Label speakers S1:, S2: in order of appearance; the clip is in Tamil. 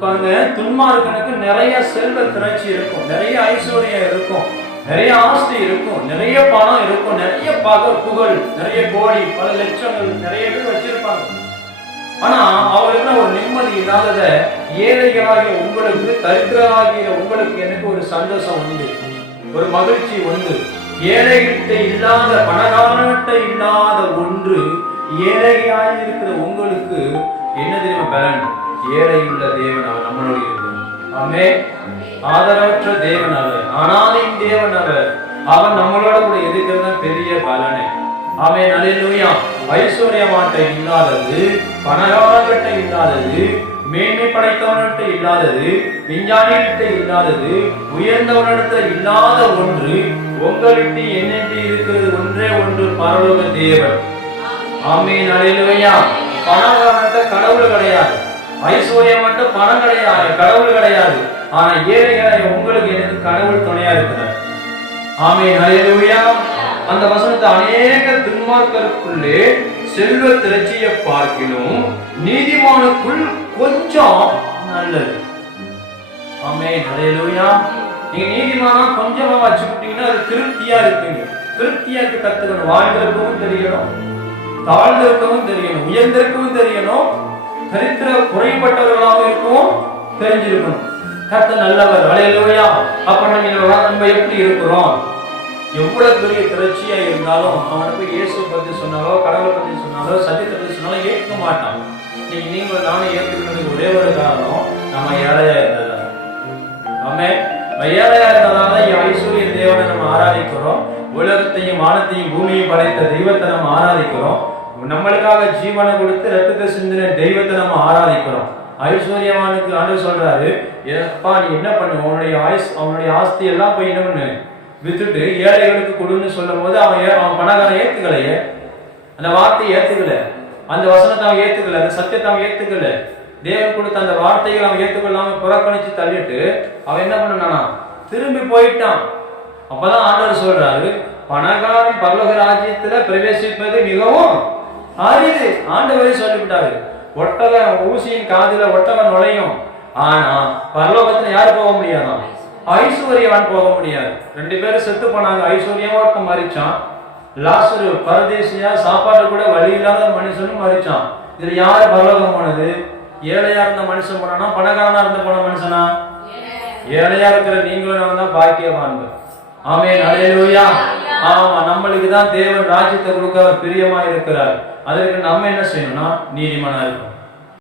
S1: பாருங்க துன்மார்க்கனுக்கு நிறைய செல்வ திரட்சி இருக்கும். நிறைய ஐஸ்வர்யம் இருக்கும். நிறைய ஆஸ்தி இருக்கும். நிறைய பணம் இருக்கும். நிறைய பகல் புகழ் நிறைய கோடி பல லட்சங்கள் நிறைய பேர் வச்சிருப்பாங்க. ஆனா அவருக்கு ஒரு நிம்மதி இல்லாதத ஏழைகளாகிய உங்களுக்கு தரித்திரராகிய உங்களுக்கு எனக்கு ஒரு சந்தோஷம் உண்டு. ஒரு மகிழ்ச்சி உண்டு. ஏழைகிட்ட இல்லாத பணக்காரன்கிட்ட இல்லாத ஒன்று ஏழையாய் இருக்கிற உங்களுக்கு என்ன தெரியுமா பலன்? ஏழையுள்ள தேவன் அவர் நம்மளோட இருக்கிறார். ஆமே ஆதரவற்ற தேவன் அவர். அனாதையின் தேவன் அவர். அவன் நம்மளோட கூட எதிர்க்கிறது தான் பெரிய பலனே. ஆமே நல்லூயா ஐஸ்வர்யமாட்ட இல்லாதது பணக்காரர்கிட்ட இல்லாதது மேன்மை படைத்தவன்கிட்ட இல்லாதது விஞ்ஞானிகிட்ட இல்லாதது உயர்ந்தவனிடத்துல இல்லாத ஒன்று உங்கள்கிட்ட என்னென்று இருக்கிறது ஒன்றே ஒன்று பரலோக தேவன். ஆமே அலையிலுவையா பணக்காரன்ட்ட கடவுள் கிடையாது. ஐஸ்வர்யம் மட்டும் பணம் கிடையாது கடவுள் கிடையாது. ஆனா ஏழைகளை உங்களுக்கு எனக்கு கடவுள் துணையா இருக்கிறார். ஆமே அலையிலுவையா அந்த வசனத்தை அநேக துன்மார்க்கருக்குள்ளே செல்வ திரட்சியை பார்க்கிலும் நீதிமானுக்குள் கொஞ்சம் நல்லது. ஆமே ஹalleluya நீங்க நீதிமானா கொஞ்சமா வச்சுக்கிட்டீங்கன்னா அது திருப்தியா இருப்பீங்க திருப்தியா இருக்க கத்துக்கணும். வாழ்ந்திருக்கவும் தெரியணும். தாழ்ந்திருக்கவும் தெரியணும். உயர்ந்திருக்கவும் தெரியணும். தரித்திர குறைபட்டவர்களாக இருக்கவும் தெரிஞ்சிருக்கணும். கத்த நல்லவர் ஹalleluya அப்ப நம்ம நம்ம எப்படி இருக்கிறோம்? எவ்வளவு பெரிய திரட்சியா இருந்தாலும் அவனை போய் இயேசு பத்தி சொன்னாலோ கடவுளை பத்தி சொன்னாலோ சத்தியத்தை பத்தி சொன்னாலும் ஏற்க மாட்டான். நீ நீங்களும் நானும் ஏற்றுக்கிறதுக்கு ஒரே ஒரு காரணம் நம்ம ஏழையா இருந்ததா ஆமே ஏழையா இருந்ததால ஐஸ்வர்ய தேவனை நம்ம ஆராதிக்கிறோம். உலகத்தையும் வானத்தையும் பூமியையும் படைத்த தெய்வத்தை நம்ம ஆராதிக்கிறோம். நம்மளுக்காக ஜீவனை கொடுத்து ரத்தத்தை சிந்தின தெய்வத்தை நம்ம ஆராதிக்கிறோம். ஐஸ்வர்யவானுக்கு ஆண்டு சொல்றாரு ஏப்பா நீ என்ன பண்ணு? அவனுடைய ஆயுஸ் அவனுடைய ஆஸ்தி எல்லாம் போய் என்ன பண்ணு? வித்துட்டு ஏழைகளுக்கு கொடுன்னு சொல்லும் போது அவன் ஏ- அவன் பணக்காரன் ஏத்துக்கலையே. அந்த வார்த்தையை ஏத்துக்கல. அந்த வசனத்தை அவன் ஏத்துக்கல. அந்த சத்தியத்தை அவன் ஏத்துக்கல. தேவன் கொடுத்த அந்த வார்த்தைகளை அவன் ஏத்துக்கொள்ளாம புறக்கணிச்சு தள்ளிட்டு அவன் என்ன பண்ணானா திரும்பி போயிட்டான். அப்பதான் ஆண்டவர் சொல்றாரு பணக்காரன் பரலோக ராஜ்யத்துல பிரவேசிப்பது மிகவும் அரிது. ஆண்டவரே சொல்லிவிட்டாரு. ஒட்டகம் ஊசியின் காதுல ஒட்டகம் நுழையும். ஆனா பரலோகத்துல யார் போக முடியாதான் ஐஸ்வர்யவான் போக முடியாது. ரெண்டு பேரும் செத்து போனாங்க. ஐஸ்வர்யமா ஒருத்தன் மறிச்சான் லாசரு பரதேசியா சாப்பாடு கூட வழி இல்லாத மனுஷனும் மறிச்சான் இதுல யாரு பரலோகம் போனது? ஏழையா இருந்த மனுஷன் போனானா? பணக்காரனா இருந்த போன மனுஷனா? ஏழையா இருக்கிற நீங்களும் நான் தான் பாக்கியவான்கள். ஆமென். ஹalleluya. ஆமா நம்மளுக்கு தான் தேவன் ராஜ்யத்தை கொடுக்க அவர் பிரியமா இருக்கிறார் அதற்கு நம்ம என்ன செய்யணும்னா நீதிமனா இருக்கணும்.